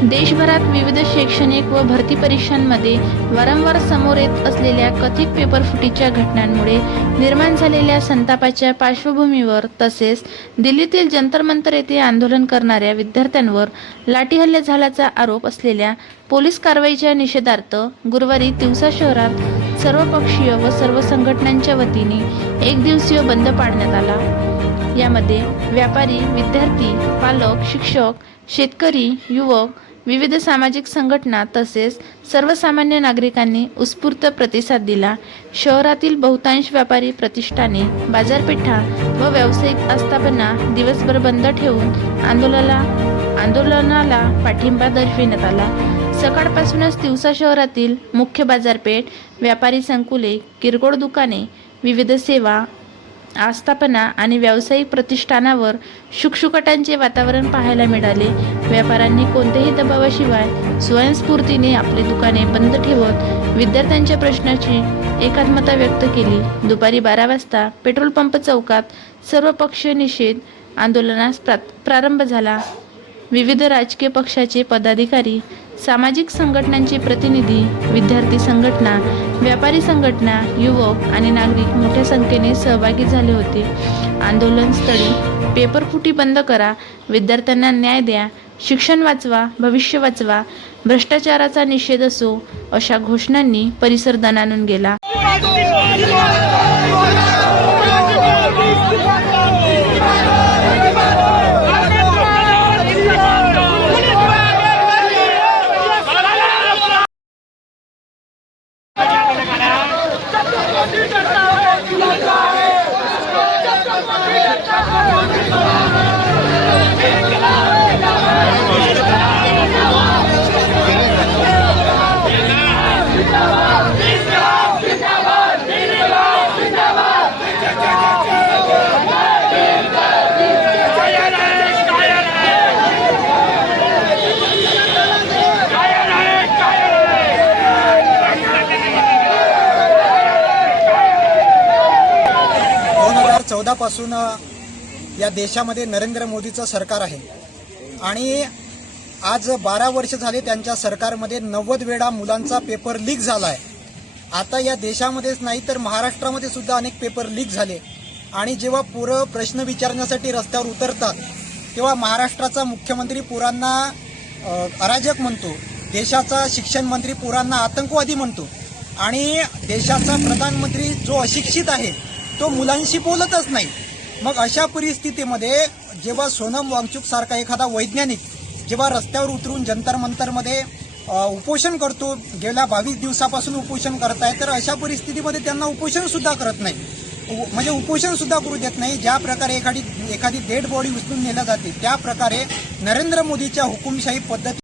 देशभरात विविध शैक्षणिक व भरती परीक्षांमध्ये वारंवार समोर येत असलेल्या कथित पेपरफुटीच्या घटनांमुळे निर्माण झालेल्या संतापाच्या पार्श्वभूमीवर तसेच दिल्लीतील जंतर मंतर येथे आंदोलन करणाऱ्या विद्यार्थ्यांवर लाठीहल्ला झाल्याचा आरोप असलेल्या पोलीस कारवाईच्या निषेधार्थ गुरुवारी तिवसा शहरात सर्वपक्षीय व सर्व संघटनांच्या वतीने एक दिवसीय बंद पाडण्यात आला। यामध्ये व्यापारी, विद्यार्थी, पालक, शिक्षक, शेतकरी, युवक, विविध सामाजिक संघटना तसेच सर्वसामान्य नागरिकांनी उत्स्फूर्त प्रतिसाद दिला। शहरातील बहुतांश व्यापारी प्रतिष्ठाने, बाजारपेठा व व्यावसायिक आस्थापना दिवसभर बंद ठेवून आंदोलनाला पाठिंबा दर्शविण्यात आला। सकाळपासूनच तिवसा शहरातील मुख्य बाजारपेठ, व्यापारी संकुले, किरकोळ दुकाने, विविध सेवा आस्थापना आणि व्यावसायिक प्रतिष्ठानावर शुकशुकाटांचे वातावरण पाहायला मिळाले। व्यापाऱ्यांनी कोणत्याही दबावाशिवाय स्वयंस्फूर्तीने आपली दुकाने बंद ठेवत विद्यार्थ्यांच्या प्रश्नाची एकात्मता व्यक्त केली। दुपारी 12 वाजता पेट्रोल पंप चौकात सर्वपक्षीय निषेध आंदोलनास प्रारंभ झाला। विविध राजकीय पक्षाचे पदाधिकारी, सामाजिक संघटनांचे प्रतिनिधी, विद्यार्थी संघटना, व्यापारी संघटना, युवक आणि नागरिक मोठ्या संख्येने सहभागी झाले होते। आंदोलनस्थळी पेपरफुटी बंद करा, विद्यार्थ्यांना न्याय द्या, शिक्षण वाचवा, भविष्य वाचवा, भ्रष्टाचाराचा निषेध असो अशा घोषणांनी परिसर दणाणून गेला। पासून या देशामध्ये नरेंद्र मोदीचं सरकार आहे आणि आज 12 वर्ष झाले त्यांच्या सरकारमध्ये 90 वेळा मुलांचा पेपर लीक झाला आहे। आता या देशामध्येच नाही तर महाराष्ट्रामध्ये सुद्धा अनेक पेपर लीक झाले आणि जेव्हा पोरं प्रश्न विचारण्यासाठी रस्त्यावर उतरतात तेव्हा महाराष्ट्राचा मुख्यमंत्री पोरांना अराजक म्हणतो, देशाचा शिक्षण मंत्री पोरांना आतंकवादी म्हणतो आणि देशाचा प्रधानमंत्री जो अशिक्षित आहे तो मुलांशी बोलतच नाही। मग अशा परिस्थितीमध्ये जेव्हा सोनम वांगचुक सारखा एखादा वैज्ञानिक जेव्हा रस्त्यावर उतरून जंतर मंतरमध्ये उपोषण करतो, गेल्या 22 दिवसापासून उपोषण करताय, तर अशा परिस्थितीमध्ये त्यांना उपोषण सुद्धा करत नाही, म्हणजे उपोषण सुद्धा करू देत नाही। ज्या प्रकारे एखादी डेड बॉडी उचलून नेल्या जाते त्या प्रकारे नरेंद्र मोदीच्या हुकुमशाही पद्धती